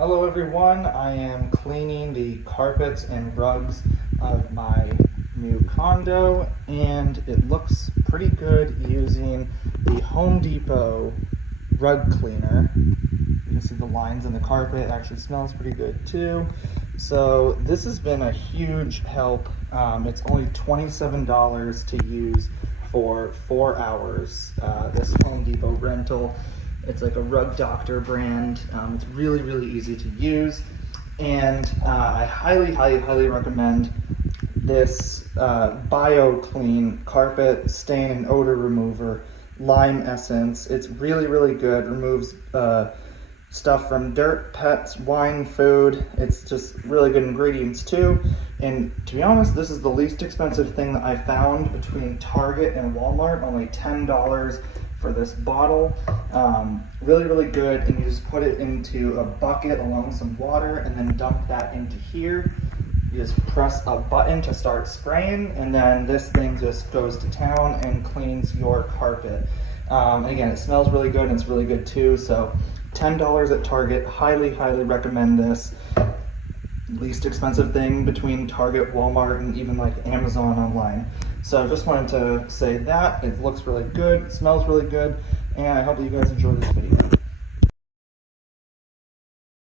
Hello everyone, I am cleaning the carpets and rugs of my new condo and it looks pretty good using the Home Depot rug cleaner. You can see the lines in the carpet, it actually smells pretty good too. So this has been a huge help. It's only $27 to use for 4 hours, this Home Depot rental. It's like a Rug Doctor brand. It's really, really easy to use. And I highly recommend this BioClean carpet stain and odor remover lime essence. It's really, really good. Removes stuff from dirt, pets, wine, food. It's just really good ingredients too. And to be honest, this is the least expensive thing that I found between Target and Walmart. Only $10 for this bottle. Really, really good. And you just put it into a bucket along with some water and then dump that into here. You just press a button to start spraying, and then this thing just goes to town and cleans your carpet. Again, it smells really good and it's really good too. So $10 at Target. Highly recommend this. Least expensive thing between Target, Walmart, and even like Amazon online. So just wanted to say that it looks really good, it smells really good, and I hope that you guys enjoy this video.